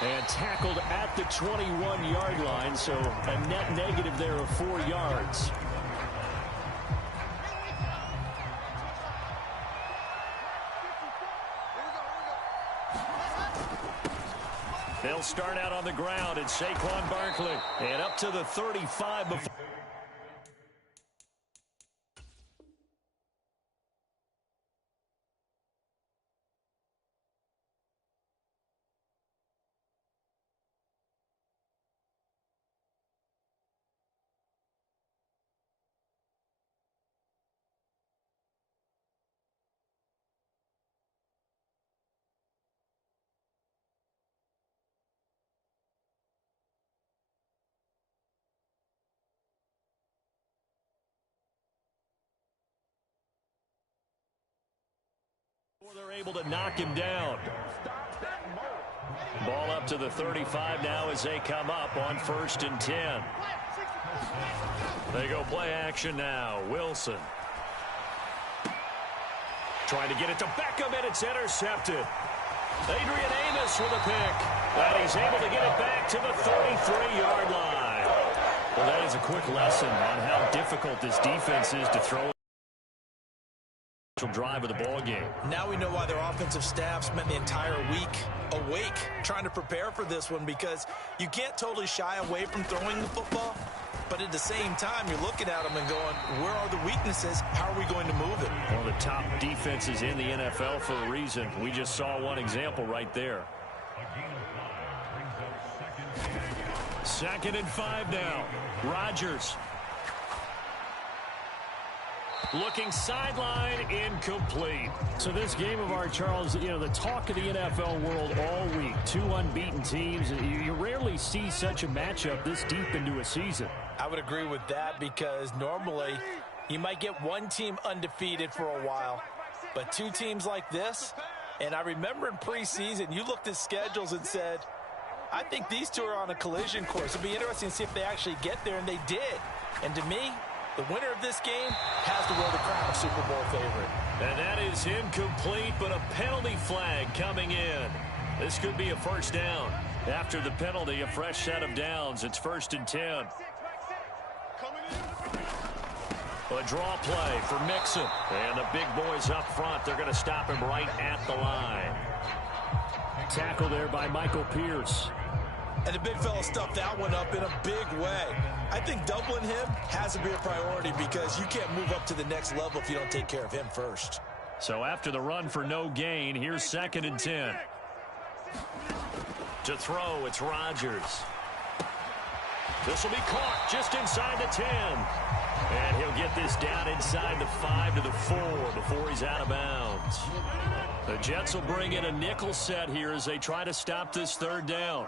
And tackled at the 21-yard line, so a net negative there of 4 yards. They'll start out on the ground, and Saquon Barkley. And up to the 35 before. They're able to knock him down. Ball up to the 35 now as they come up on 1st and 10. They go play action now. Wilson. Trying to get it to Beckham, and it's intercepted. Adrian Amos with a pick. And he's able to get it back to the 33-yard line. Well, that is a quick lesson on how difficult this defense is to throw drive of the ball game. Now we know why their offensive staff spent the entire week awake trying to prepare for this one, because you can't totally shy away from throwing the football, but at the same time you're looking at them and going, where are the weaknesses? How are we going to move it? One of the top defenses in the NFL for a reason. We just saw one example right there. 2nd and 5 now. Rodgers. Looking sideline, incomplete. So this game of ours, Charles, you know, the talk of the NFL world all week. 2 unbeaten teams. You rarely see such a matchup this deep into a season. I would agree with that, because normally you might get one team undefeated for a while, but 2 teams like this, and I remember in preseason you looked at schedules and said, I think these 2 are on a collision course. It'd be interesting to see if they actually get there, and they did. And to me, the winner of this game has to wear the crown of Super Bowl favorite. And that is incomplete, but a penalty flag coming in. This could be a first down. After the penalty, a fresh set of downs. It's 1st and 10. A draw play for Mixon. And the big boys up front, they're going to stop him right at the line. Tackle there by Michael Pierce. And the big fella stuffed that one up in a big way. I think doubling him has to be a priority, because you can't move up to the next level if you don't take care of him first. So after the run for no gain, here's 2nd and 10. To throw, it's Rodgers. This will be caught just inside the 10. And he'll get this down inside the 5 to the 4 before he's out of bounds. The Jets will bring in a nickel set here as they try to stop this 3rd down.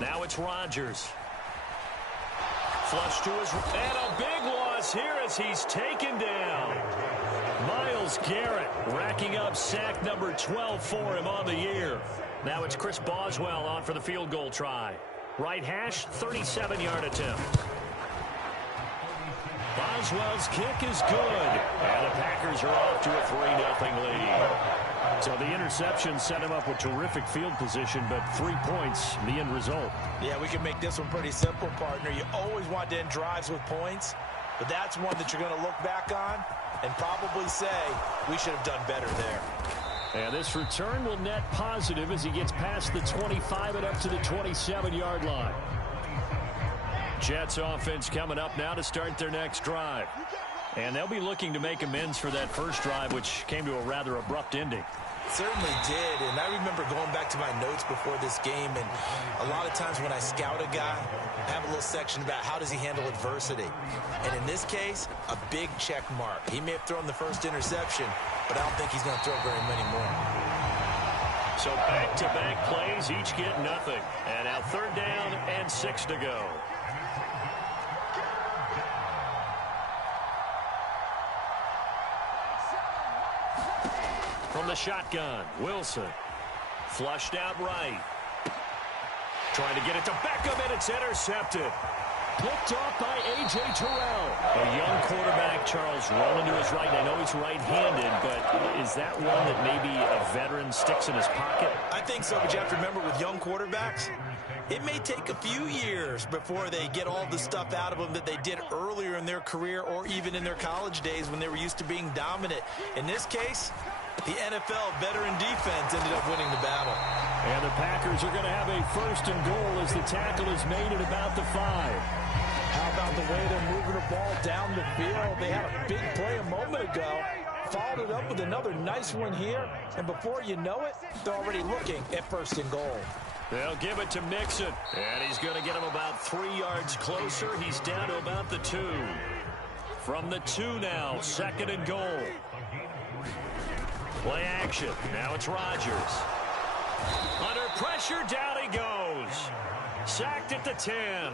Now it's Rodgers. Flush to his, and a big loss here as he's taken down. Myles Garrett racking up sack number 12 for him on the year. Now it's Chris Boswell on for the field goal try. Right hash, 37-yard attempt. Boswell's kick is good. And the Packers are off to a 3-0 lead. So the interception set him up with terrific field position, but 3 points, the end result. Yeah, we can make this one pretty simple, partner. You always want to end drives with points, but that's one that you're going to look back on and probably say, we should have done better there. And this return will net positive as he gets past the 25 and up to the 27-yard line. Jets offense coming up now to start their next drive. And they'll be looking to make amends for that first drive, which came to a rather abrupt ending. Certainly did, and I remember going back to my notes before this game, and a lot of times when I scout a guy, I have a little section about how does he handle adversity. And in this case, a big check mark. He may have thrown the first interception, but I don't think he's going to throw very many more. So back-to-back plays, each get nothing. And now 3rd down and 6 to go. From the shotgun, Wilson. Flushed out right. Trying to get it to Beckham, and it's intercepted. Picked off by A.J. Terrell. A young quarterback, Charles, rolling to his right. I know he's right-handed, but is that one that maybe a veteran sticks in his pocket? I think so, but you have to remember with young quarterbacks, it may take a few years before they get all the stuff out of them that they did earlier in their career or even in their college days when they were used to being dominant. In this case, the NFL veteran defense ended up winning the battle. And the Packers are going to have a 1st and goal as the tackle is made at about the 5. How about the way they're moving the ball down the field? They had a big play a moment ago, followed it up with another nice one here, and before you know it, they're already looking at 1st and goal. They'll give it to Mixon, and he's going to get him about 3 yards closer. He's down to about the 2. From the 2 now, 2nd and goal. Play action. Now it's Rodgers. Under pressure, down he goes. Sacked at the 10.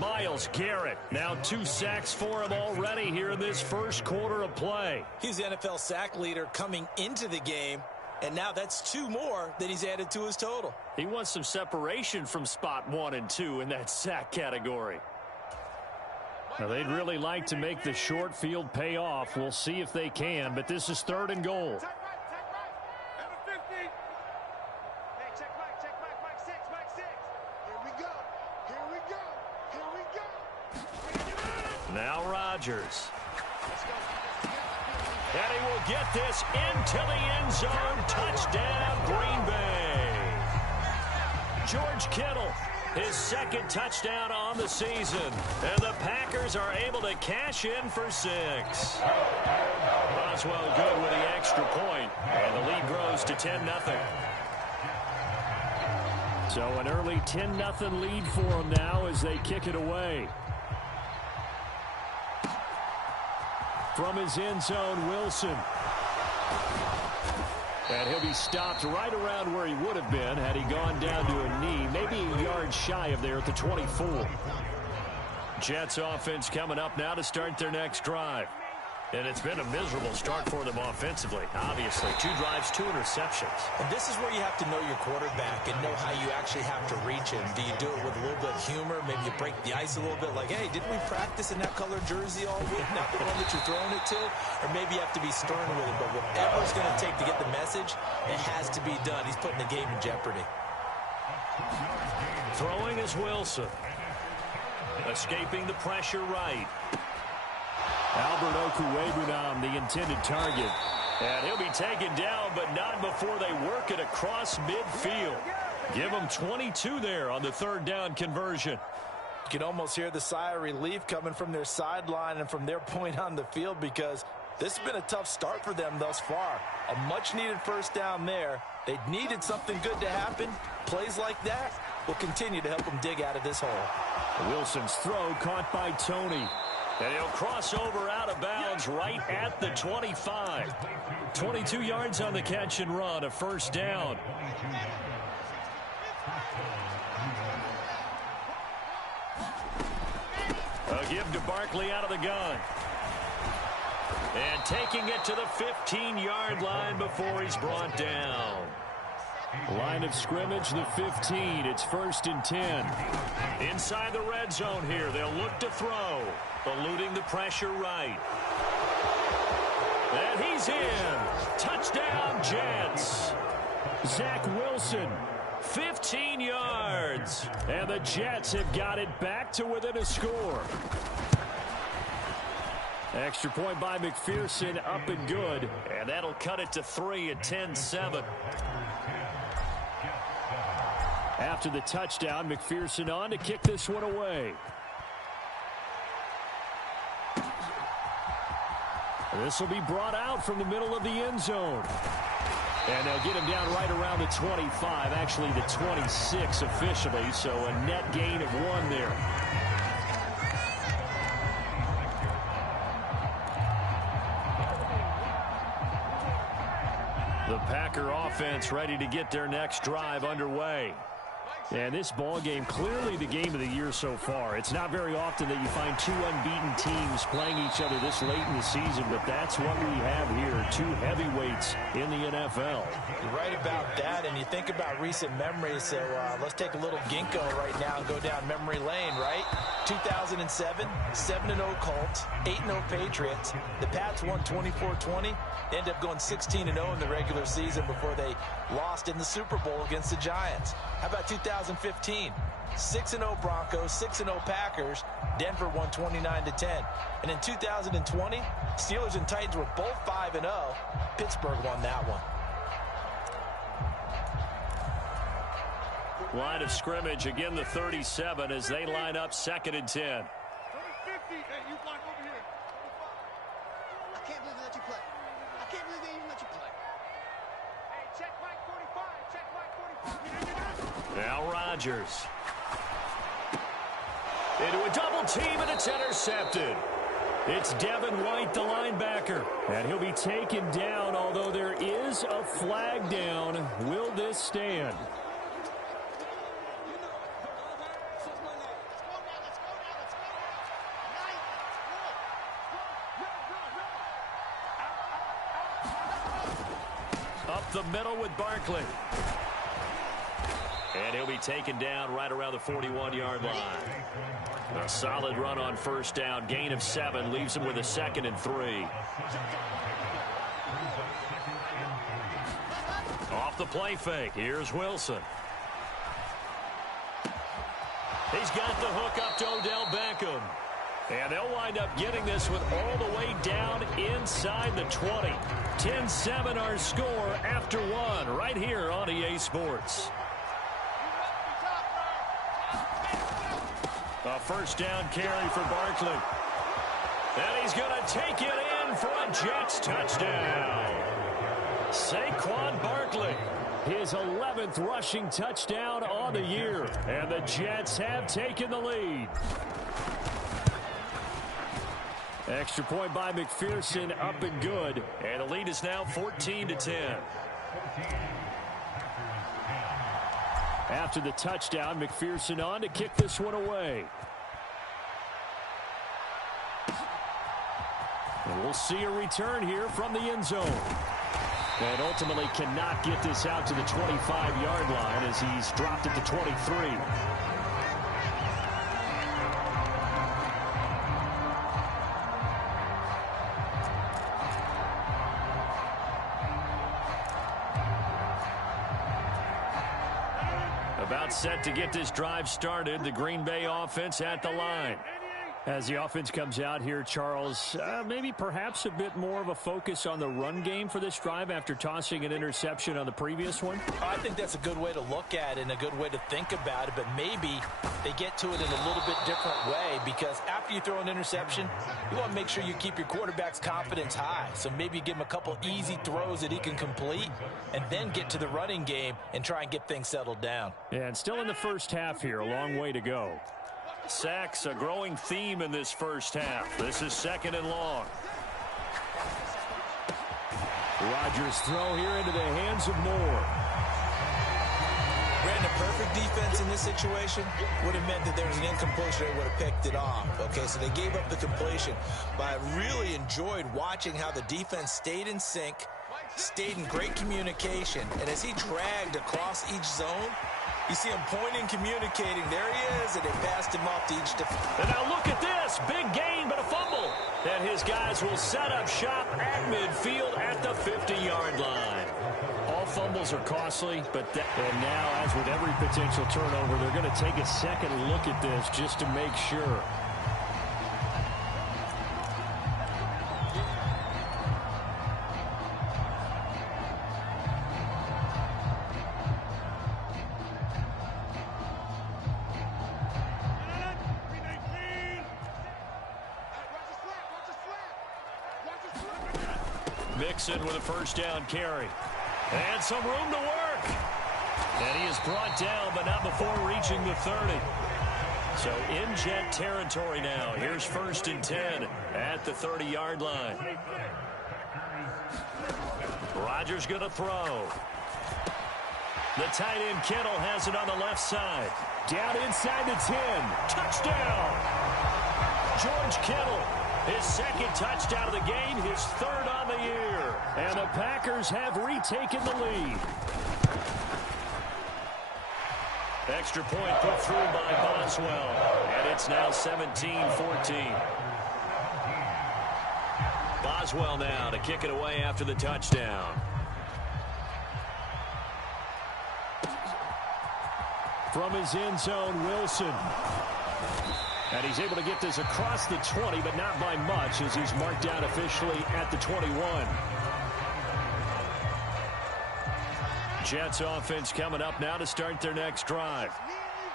Myles Garrett, now 2 sacks for him already here in this first quarter of play. He's the NFL sack leader coming into the game, and now that's 2 more that he's added to his total. He wants some separation from spot 1 and 2 in that sack category. Now, they'd really like to make the short field pay off. We'll see if they can, but this is 3rd and goal. Now Rodgers. And he will get this into the end zone. Touchdown, Green Bay. George Kittle, his 2nd touchdown on the season. And the Packers are able to cash in for 6. Boswell good with the extra point. And the lead grows to 10-0. So an early 10-0 lead for them now as they kick it away. From his end zone, Wilson. And he'll be stopped right around where he would have been had he gone down to a knee, maybe a yard shy of there at the 24. Jets offense coming up now to start their next drive. And it's been a miserable start for them offensively. Obviously, 2 drives, 2 interceptions. And this is where you have to know your quarterback and know how you actually have to reach him. Do you do it with a little bit of humor? Maybe you break the ice a little bit like, hey, didn't we practice in that color jersey all week? Not the one that you're throwing it to? Or maybe you have to be stern with it. But whatever it's going to take to get the message, it has to be done. He's putting the game in jeopardy. Throwing is Wilson. Escaping the pressure right. Albert Okwuegbunam, the intended target. And he'll be taken down, but not before they work it across midfield. Give him 22 there on the 3rd down conversion. You can almost hear the sigh of relief coming from their sideline and from their point on the field because this has been a tough start for them thus far. A much-needed 1st down there. They needed something good to happen. Plays like that will continue to help them dig out of this hole. Wilson's throw caught by Tony. And he'll cross over out of bounds right at the 25. 22 yards on the catch and run, a 1st down. A give to Barkley out of the gun. And taking it to the 15-yard line before he's brought down. Line of scrimmage, the 15. It's 1st and 10. Inside the red zone here. They'll look to throw. Eluding the pressure right. And he's in. Touchdown, Jets. Zach Wilson, 15 yards. And the Jets have got it back to within a score. Extra point by McPherson, up and good. And that'll cut it to 3 at 10-7. After the touchdown, McPherson on to kick this one away. This will be brought out from the middle of the end zone. And they'll get him down right around the 25, actually the 26 officially, so a net gain of 1 there. The Packer offense ready to get their next drive underway. And this ball game, clearly the game of the year so far. It's not very often that you find 2 unbeaten teams playing each other this late in the season, but that's what we have here, 2 heavyweights in the NFL. You're right about that, and you think about recent memories, so let's take a little ginkgo right now and go down memory lane, right? 2007, 7-0 Colts, 8-0 Patriots. The Pats won 24-20. They ended up going 16-0 in the regular season before they lost in the Super Bowl against the Giants. How about 2015? 6-0 Broncos, 6-0 Packers. Denver won 29-10. And in 2020, Steelers and Titans were both 5-0. Pittsburgh won that one. Line of scrimmage, again the 37 as they line up 2nd and 10. Hey, you block over here. I can't believe they let you play. I can't believe they even let you play. Hey, check Mike 45. Check Mike 45. Now Rodgers. Into a double team, and it's intercepted. It's Devin White, the linebacker. And he'll be taken down, although there is a flag down. Will this stand? Up the middle with Barkley. And he'll be taken down right around the 41-yard line. A solid run on first down. Gain of 7 leaves him with a 2nd and 3. Off the play fake. Here's Wilson. He's got the hook up to Odell Beckham. And they'll wind up getting this one all the way down inside the 20. 10-7 our score after 1 right here on EA Sports. A first down carry for Barkley. And he's going to take it in for a Jets touchdown. Saquon Barkley, his 11th rushing touchdown on the year. And the Jets have taken the lead. Extra point by McPherson, up and good. And the lead is now 14-10. After the touchdown, McPherson on to kick this one away. And we'll see a return here from the end zone. And ultimately cannot get this out to the 25-yard line as he's dropped at the 23. About set to get this drive started. The Green Bay offense at the line. As the offense comes out here, Charles, maybe perhaps a bit more of a focus on the run game for this drive after tossing an interception on the previous one? I think that's a good way to look at it and a good way to think about it, but maybe they get to it in a little bit different way because after you throw an interception, you want to make sure you keep your quarterback's confidence high. So maybe you give him a couple easy throws that he can complete and then get to the running game and try and get things settled down. Yeah, and still in the first half here, a long way to go. Sacks, a growing theme in this first half. This is 2nd and long. Rodgers' throw here into the hands of Moore. Ran a perfect defense in this situation would have meant that there was an incompletion. They would have picked it off. Okay, so they gave up the completion. But I really enjoyed watching how the defense stayed in sync, stayed in great communication, and as he dragged across each zone, you see him pointing, communicating. There he is, and they passed him off to each defense. And now look at this. Big gain, but a fumble. And his guys will set up shop at midfield at the 50-yard line. All fumbles are costly, and now, as with every potential turnover, they're going to take a second look at this just to make sure. Mixon with a first down carry. And some room to work. And he is brought down, but not before reaching the 30. So in Jet territory now. Here's 1st and 10 at the 30-yard line. Rodgers going to throw. The tight end Kittle has it on the left side. Down inside the 10. Touchdown. George Kittle. His 2nd touchdown of the game, his 3rd on the year. And the Packers have retaken the lead. Extra point put through by Boswell. And it's now 17-14. Boswell now to kick it away after the touchdown. From his end zone, Wilson. And he's able to get this across the 20, but not by much, as he's marked down officially at the 21. Jets offense coming up now to start their next drive.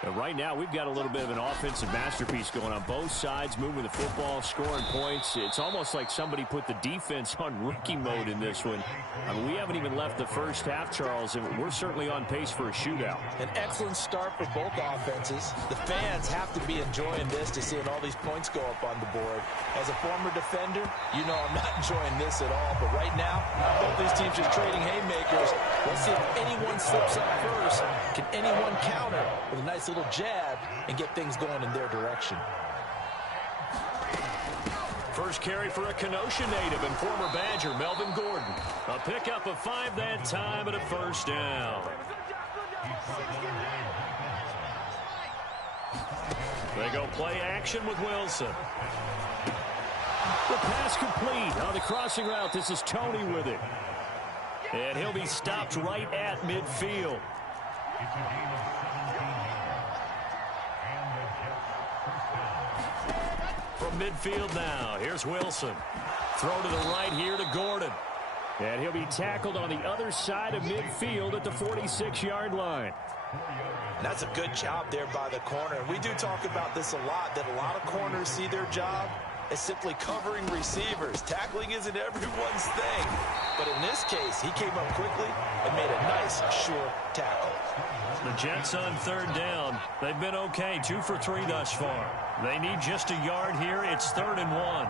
And right now, we've got a little bit of an offensive masterpiece going on both sides, moving the football, scoring points. It's almost like somebody put the defense on rookie mode in this one. I mean, we haven't even left the first half, Charles, and we're certainly on pace for a shootout. An excellent start for both offenses. The fans have to be enjoying this to seeing all these points go up on the board. As a former defender, you know I'm not enjoying this at all. But right now, both these teams just trading haymakers. Let's see if anyone slips up first. Can anyone counter with a nice little jab and get things going in their direction? First carry for a Kenosha native and former Badger, Melvin Gordon. A pickup of 5 that time and a first down. They go play action with Wilson. The pass complete on the crossing route. This is Tony with it. And he'll be stopped right at midfield. From midfield now, here's Wilson. Throw to the right here to Gordon. And he'll be tackled on the other side of midfield at the 46-yard line. And that's a good job there by the corner. We do talk about this a lot, that a lot of corners see their job as simply covering receivers. Tackling isn't everyone's thing. But in this case, he came up quickly and made a nice, sure tackle. The Jets on third down. They've been okay, 2 for 3 thus far. They need just a yard here. It's 3rd and 1.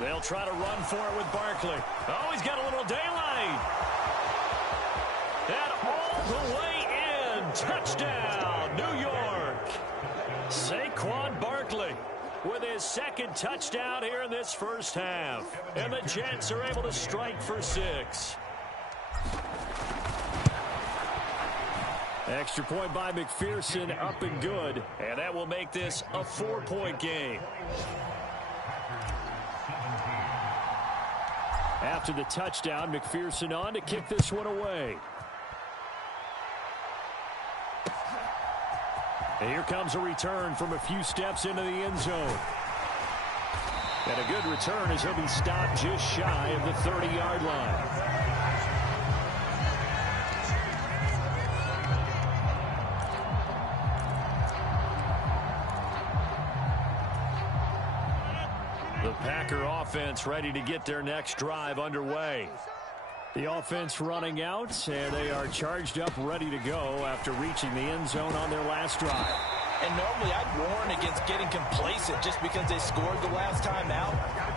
They'll try to run for it with Barkley. Oh, he's got a little daylight. And all the way in. Touchdown, New York. Saquon Barkley with his second touchdown here in this first half. And the Jets are able to strike for 6. Extra point by McPherson, up and good. And that will make this a 4-point game. After the touchdown, McPherson on to kick this one away. And here comes a return from a few steps into the end zone. And a good return as he'll be stopped just shy of the 30-yard line. The Packer offense ready to get their next drive underway. The offense running out, and they are charged up, ready to go after reaching the end zone on their last drive. And normally I'd warn against getting complacent just because they scored the last time out.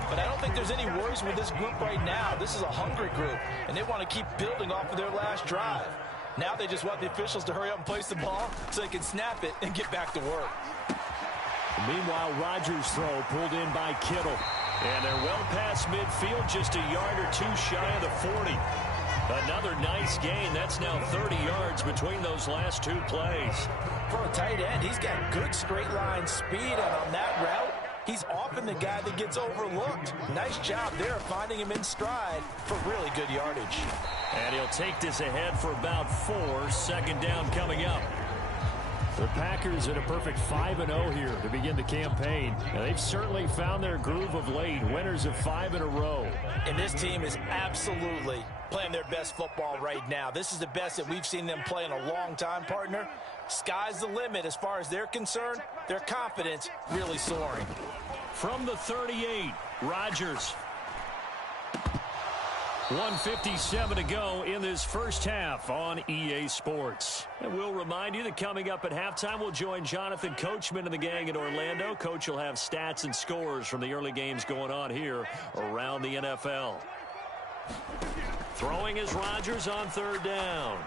But I don't think there's any worries with this group right now. This is a hungry group, and they want to keep building off of their last drive. Now they just want the officials to hurry up and place the ball so they can snap it and get back to work. Meanwhile, Rodgers' throw pulled in by Kittle. And they're well past midfield, just a yard or two shy of the 40. Another nice gain. That's now 30 yards between those last 2 plays. For a tight end, he's got good straight line speed, and on that route, he's often the guy that gets overlooked. Nice job there finding him in stride for really good yardage. And he'll take this ahead for about 4. 2nd down coming up. The Packers at a perfect 5-0 here to begin the campaign. Now, they've certainly found their groove of late. Winners of 5 in a row. And this team is absolutely playing their best football right now. This is the best that we've seen them play in a long time, partner. Sky's the limit as far as they're concerned. Their confidence really soaring. From the 38, Rodgers. 1:57 to go in this first half on EA Sports. And we'll remind you that coming up at halftime, we'll join Jonathan Coachman and the gang in Orlando. Coach will have stats and scores from the early games going on here around the NFL. Throwing is Rodgers on 3rd down.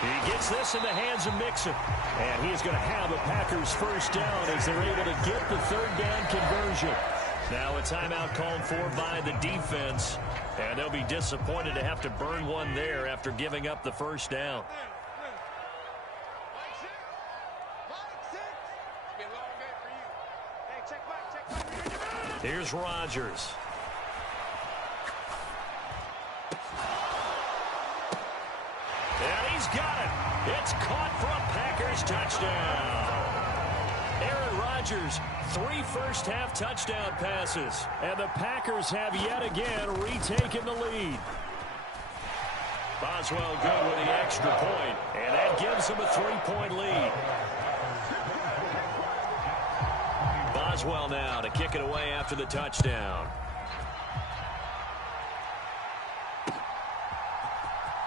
He gets this in the hands of Mixon. And he is going to have a Packers first down as they're able to get the 3rd down conversion. Now a timeout called for by the defense, and they'll be disappointed to have to burn one there after giving up the first down. Here's Rodgers. And he's got it. It's caught for a Packers touchdown. Aaron Rodgers, 3 first-half touchdown passes. And the Packers have yet again retaken the lead. Boswell good with the extra point, and that gives them a 3-point lead. Boswell now to kick it away after the touchdown.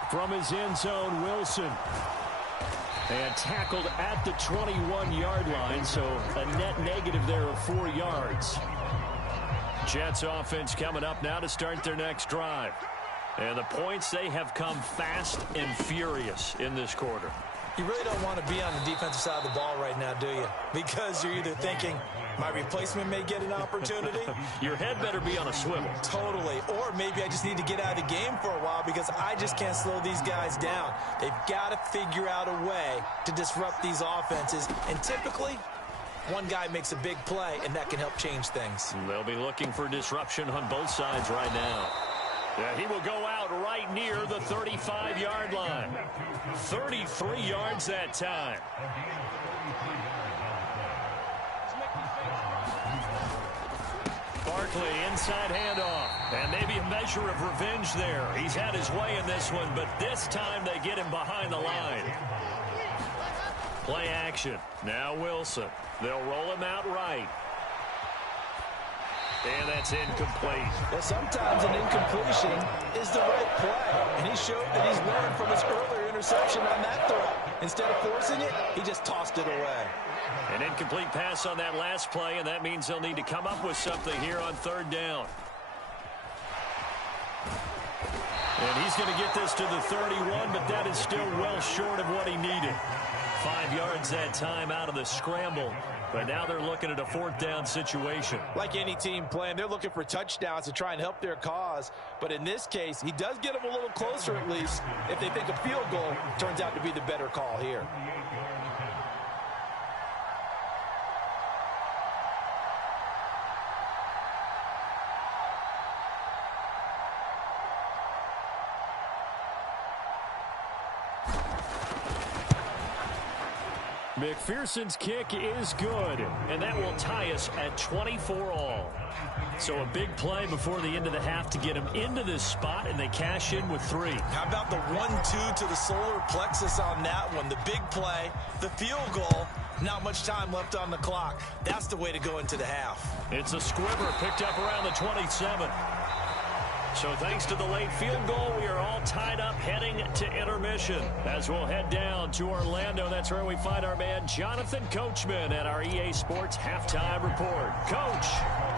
From his end zone, Wilson. And tackled at the 21-yard line, so a net negative there of 4 yards. Jets offense coming up now to start their next drive. And the points, they have come fast and furious in this quarter. You really don't want to be on the defensive side of the ball right now, do you? Because you're either thinking, my replacement may get an opportunity. Your head better be on a swivel. Totally. Or maybe I just need to get out of the game for a while because I just can't slow these guys down. They've got to figure out a way to disrupt these offenses. And typically, one guy makes a big play, and that can help change things. They'll be looking for disruption on both sides right now. Yeah, he will go out right near the 35-yard line. 33 yards that time. Barkley, inside handoff. And maybe a measure of revenge there. He's had his way in this one, but this time they get him behind the line. Play action. Now Wilson. They'll roll him out right. And that's incomplete. Well, sometimes an incompletion is the right play. And he showed that he's learned from his earlier interception on that throw. Instead of forcing it, he just tossed it away. An incomplete pass on that last play, and that means they'll need to come up with something here on 3rd down. And he's going to get this to the 31, but that is still well short of what he needed. 5 yards that time out of the scramble. But now they're looking at a 4th down situation. Like any team playing, they're looking for touchdowns to try and help their cause. But in this case, he does get them a little closer at least if they think a field goal turns out to be the better call here. McPherson's kick is good, and that will tie us at 24-all. So a big play before the end of the half to get them into this spot, and they cash in with 3. How about the 1-2 to the solar plexus on that one? The big play, the field goal, not much time left on the clock. That's the way to go into the half. It's a squibber picked up around the 27. So thanks to the late field goal, we are all tied up heading to intermission. As we'll head down to Orlando, that's where we find our man Jonathan Coachman at our EA Sports Halftime Report. Coach,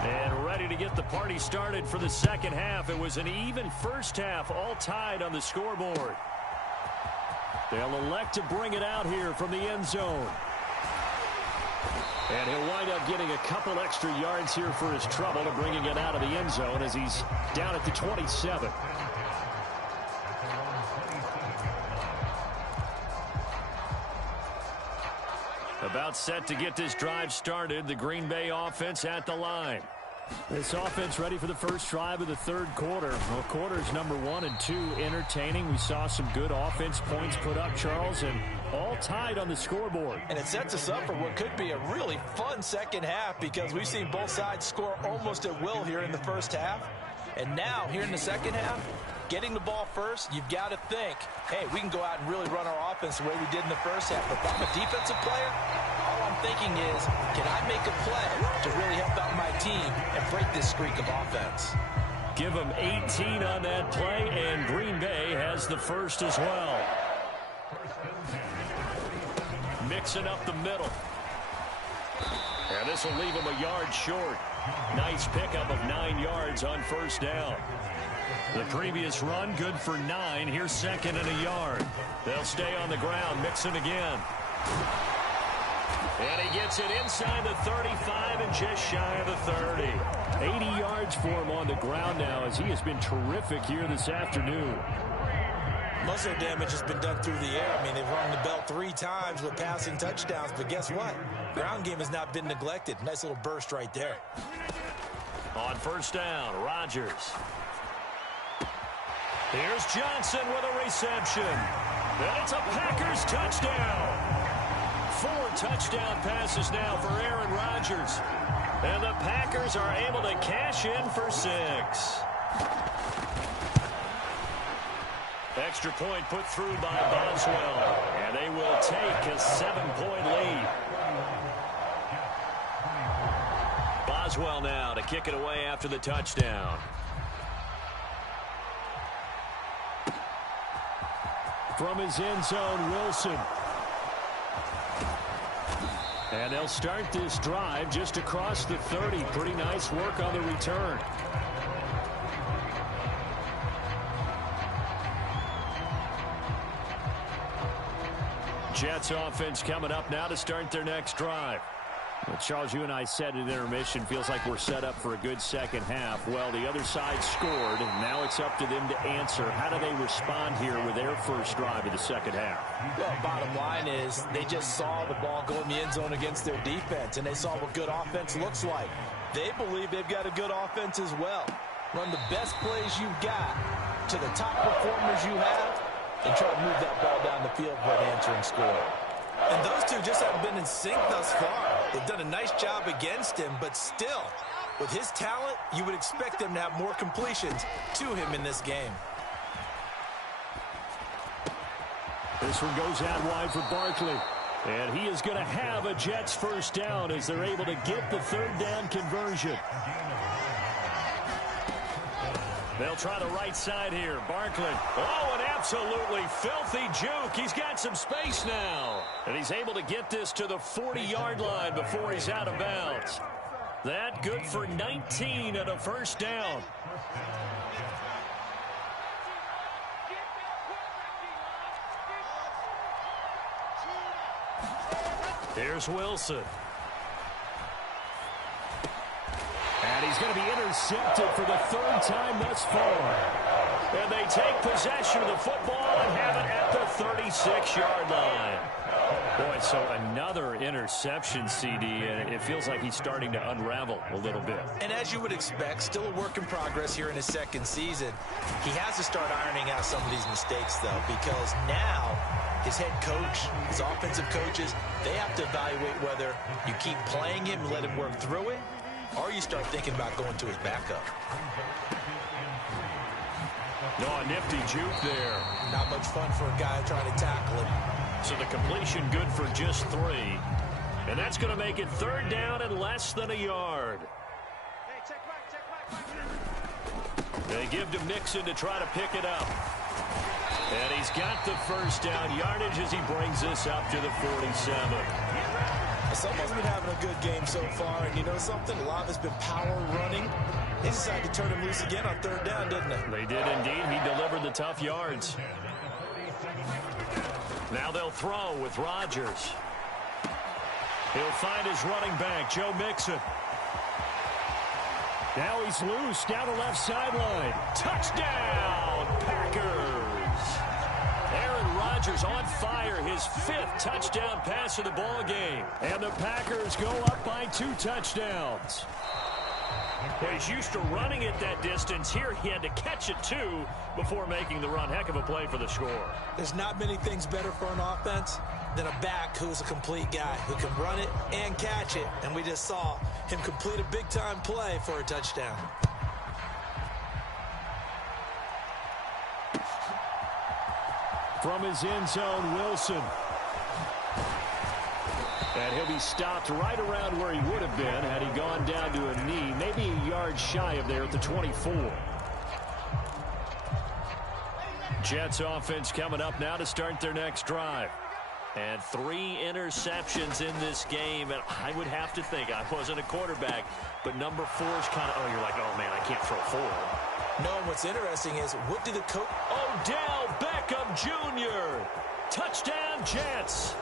and ready to get the party started for the second half. It was an even first half, all tied on the scoreboard. They'll elect to bring it out here from the end zone. And he'll wind up getting a couple extra yards here for his trouble and bringing it out of the end zone as he's down at the 27. About set to get this drive started. The Green Bay offense at the line. This offense ready for the first drive of the 3rd quarter. Well, quarters number 1 and 2 entertaining. We saw some good offense points put up, Charles, and all tied on the scoreboard. And it sets us up for what could be a really fun second half because we've seen both sides score almost at will here in the first half. And now, here in the second half, getting the ball first, you've got to think, hey, we can go out and really run our offense the way we did in the first half. But if I'm a defensive player, all I'm thinking is, can I make a play to really help out my team and break this streak of offense? Give them 18 on that play, and Green Bay has the first as well. Mixing up the middle. And this will leave him a yard short. Nice pickup of 9 yards on first down. The previous run, good for 9. Here's 2nd and a yard. They'll stay on the ground, mixing again. And he gets it inside the 35 and just shy of the 30. 80 yards for him on the ground now as he has been terrific here this afternoon. Most of their damage has been done through the air. I mean, they've rung the bell 3 times with passing touchdowns, but guess what? Ground game has not been neglected. Nice little burst right there. On first down, Rodgers. Here's Johnson with a reception. And it's a Packers touchdown. 4 touchdown passes now for Aaron Rodgers. And the Packers are able to cash in for 6. Extra point put through by Boswell. And they will take a 7-point lead. Boswell now to kick it away after the touchdown. From his end zone, Wilson. And they'll start this drive just across the 30. Pretty nice work on the return. Jets offense coming up now to start their next drive. Well, Charles, you and I said at intermission, feels like we're set up for a good second half. Well, the other side scored, and now it's up to them to answer. How do they respond here with their first drive of the second half? Well, bottom line is they just saw the ball go in the end zone against their defense, and they saw what good offense looks like. They believe they've got a good offense as well. Run the best plays you've got to the top performers you have, and try to move that ball down the field for an answering score. And those two just haven't been in sync thus far. They've done a nice job against him, but still, with his talent, you would expect them to have more completions to him in this game. This one goes out wide for Barkley. And he is going to have a Jets first down as they're able to get the third down conversion. They'll try the right side here. Barkley. Oh, an absolutely filthy juke. He's got some space now. And he's able to get this to the 40-yard line before he's out of bounds. That good for 19 at a first down. Here's Wilson. And he's going to be intercepted for the 3rd time thus far. And they take possession of the football and have it at the 36-yard line. Boy, so another interception, CD, and it feels like he's starting to unravel a little bit. And as you would expect, still a work in progress here in his second season. He has to start ironing out some of these mistakes, though, because now his head coach, his offensive coaches, they have to evaluate whether you keep playing him and let him work through it, or you start thinking about going to his backup. No, a nifty juke there. Not much fun for a guy trying to tackle him. So the completion good for just 3. And that's going to make it 3rd down and less than a yard. Hey, check right. They give to Mixon to try to pick it up. And he's got the first down yardage as he brings this up to the 47. Someone's been having a good game so far, and you know something? A lot of it's been power running. They decided to turn him loose again on 3rd down, didn't they? They did indeed. He delivered the tough yards. Now they'll throw with Rodgers. He'll find his running back, Joe Mixon. Now he's loose down the left sideline. Touchdown, Packers! Aaron Rodgers on fire, his 5th touchdown pass of the ball game. And the Packers go up by 2 touchdowns. Well, he's used to running it that distance. Here he had to catch it, too, before making the run. Heck of a play for the score. There's not many things better for an offense than a back who's a complete guy, who can run it and catch it. And we just saw him complete a big-time play for a touchdown. From his end zone, Wilson. And he'll be stopped right around where he would have been had he gone down to a knee, maybe a yard shy of there at the 24. Jets offense coming up now to start their next drive. And 3 interceptions in this game, and I would have to think, I wasn't a quarterback, but number 4 is kind of, you're like, oh man, I can't throw 4. No, what's interesting is, what do the coach... Odell Beckham Jr. Touchdown, Jets.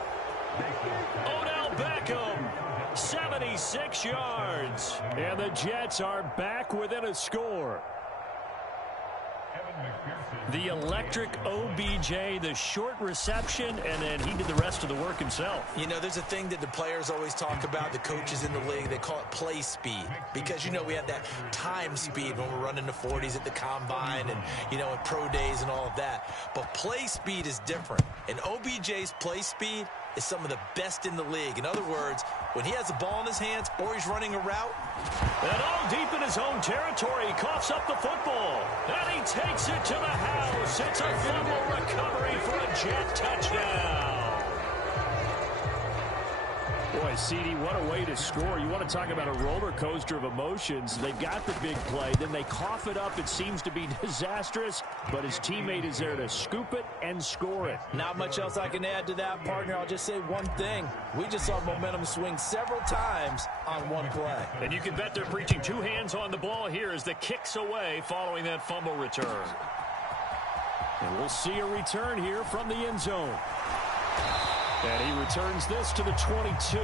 Odell Beckham. 76 yards. And the Jets are back within a score. The electric OBJ, the short reception, and then he did the rest of the work himself. You know, there's a thing that the players always talk about, the coaches in the league, they call it play speed. Because, you know, we have that time speed when we're running the 40s at the combine and, you know, at pro days and all of that. But play speed is different. And OBJ's play speed is some of the best in the league. In other words, when he has the ball in his hands or he's running a route. And all deep in his own territory, he coughs up the football. And he takes it to the house. It's a fumble recovery for a Jet touchdown. Boy, CD, what a way to score. You want to talk about a roller coaster of emotions. They've got the big play. Then they cough it up. It seems to be disastrous, but his teammate is there to scoop it and score it. Not much else I can add to that, partner. I'll just say one thing. We just saw momentum swing several times on one play. And you can bet they're preaching two hands on the ball here as the kick's away following that fumble return. And we'll see a return here from the end zone. And he returns this to the 22.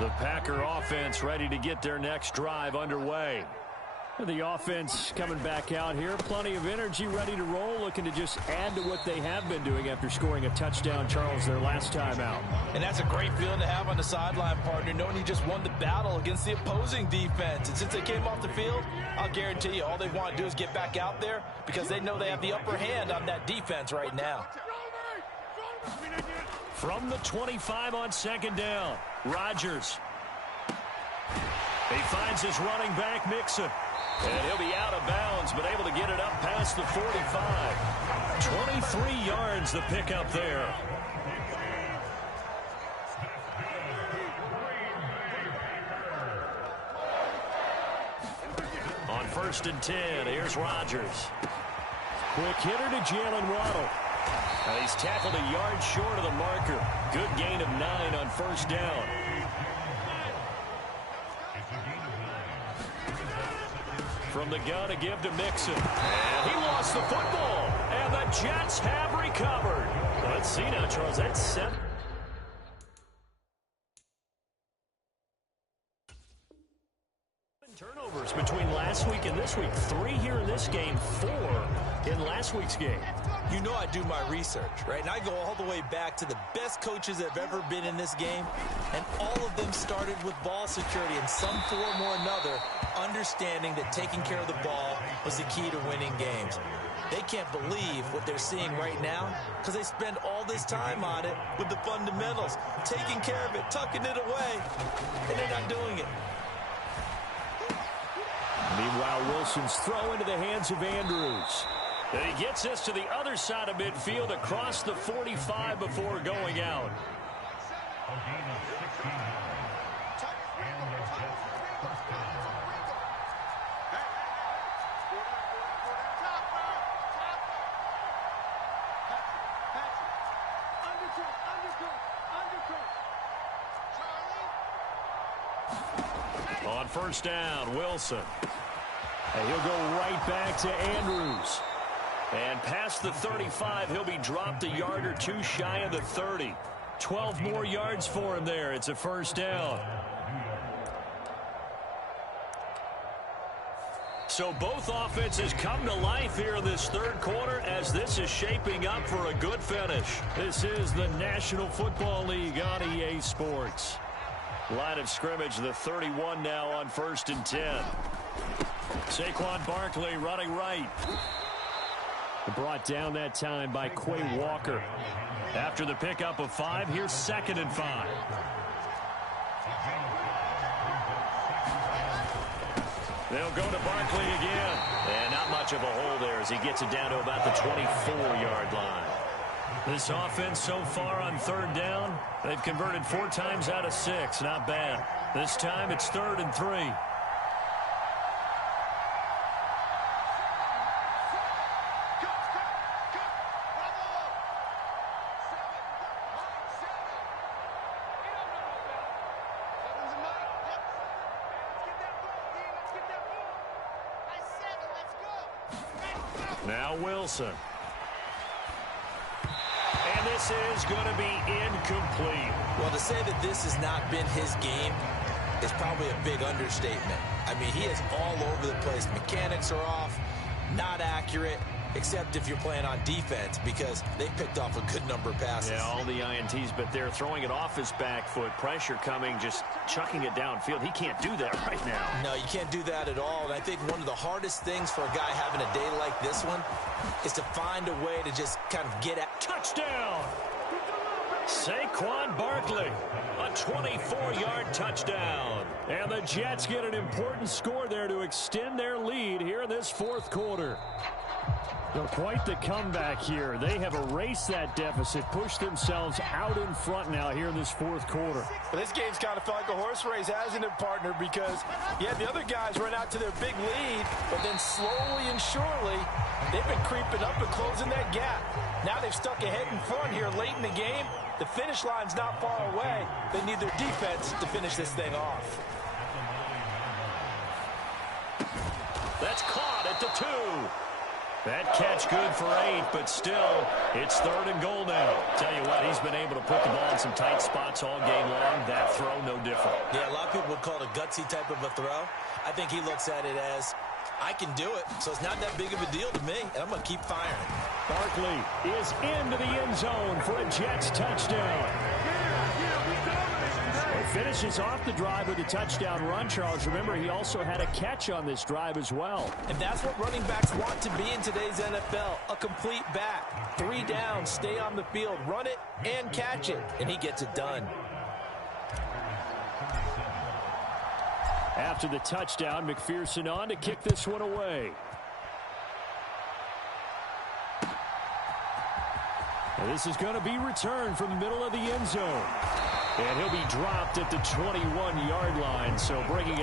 The Packer offense ready to get their next drive underway. The offense coming back out here. Plenty of energy, ready to roll, looking to just add to what they have been doing after scoring a touchdown, Charles, their last time out. And that's a great feeling to have on the sideline, partner, knowing you just won the battle against the opposing defense. And since they came off the field, I'll guarantee you all they want to do is get back out there because they know they have the upper hand on that defense right now. From the 25 on second down, Rodgers. He finds his running back, Mixon. And he'll be out of bounds, but able to get it up past the 45. 23 yards the pickup there. On 1st and 10, here's Rodgers. Quick hitter to Jalen Waddle. And he's tackled a yard short of the marker. Good gain of 9 on 1st down. From the gun to give to Mixon. And he lost the football. And the Jets have recovered. Let's see now, Charles. That's 7 turnovers between last week and this week. 3 here in this game, 4 in last week's game. You know I do my research, right? And I go all the way back to the best coaches that have ever been in this game. And all of them started with ball security in some form or another, understanding that taking care of the ball was the key to winning games. They can't believe what they're seeing right now because they spend all this time on it with the fundamentals, taking care of it, tucking it away, and they're not doing it. Meanwhile, Wilson's throw into the hands of Andrews. And he gets us to the other side of midfield across the 45 before going out. On 1st down, Wilson. And he'll go right back to Andrews. And past the 35, he'll be dropped a yard or two shy of the 30. 12 more yards for him there. It's a 1st down. So both offenses come to life here in this 3rd quarter as this is shaping up for a good finish. This is the National Football League on EA Sports. Line of scrimmage, the 31 now on 1st and 10. Saquon Barkley running right. Brought down that time by Quay Walker. After the pickup of 5, here's 2nd and 5. They'll go to Barkley again. And not much of a hole there as he gets it down to about the 24-yard line. This offense so far on 3rd down, they've converted 4 times out of 6. Not bad. This time it's 3rd and 3. Now Wilson. And this is going to be incomplete. Well, to say that this has not been his game is probably a big understatement. I mean, he is all over the place. Mechanics are off, not accurate, except if you're playing on defense, because they picked off a good number of passes. Yeah, all the INTs, but they're throwing it off his back foot. Pressure coming, just chucking it downfield. He can't do that right now. No, you can't do that at all. And I think one of the hardest things for a guy having a day like this one is to find a way to just kind of get at. Touchdown! Saquon Barkley, a 24-yard touchdown. And the Jets get an important score there to extend their lead here in this fourth quarter. Well, quite the comeback here. They have erased that deficit, pushed themselves out in front now here in this fourth quarter. But this game's kind of felt like a horse race, hasn't it, partner? Because, yeah, the other guys run out to their big lead, but then slowly and surely, they've been creeping up and closing that gap. Now they've stuck ahead in front here late in the game. The finish line's not far away. They need their defense to finish this thing off. That's caught at the 2. That catch good for 8, but still, it's 3rd and goal now. Tell you what, he's been able to put the ball in some tight spots all game long. That throw, no different. Yeah, a lot of people would call it a gutsy type of a throw. I think he looks at it as, I can do it, so it's not that big of a deal to me, and I'm going to keep firing. Barkley is into the end zone for a Jets touchdown. He finishes off the drive with a touchdown run, Charles. Remember, he also had a catch on this drive as well. And that's what running backs want to be in today's NFL, a complete back. 3 down, stay on the field, run it and catch it, and he gets it done. After the touchdown, McPherson on to kick this one away. And this is going to be returned from the middle of the end zone. And he'll be dropped at the 21-yard line, so bringing it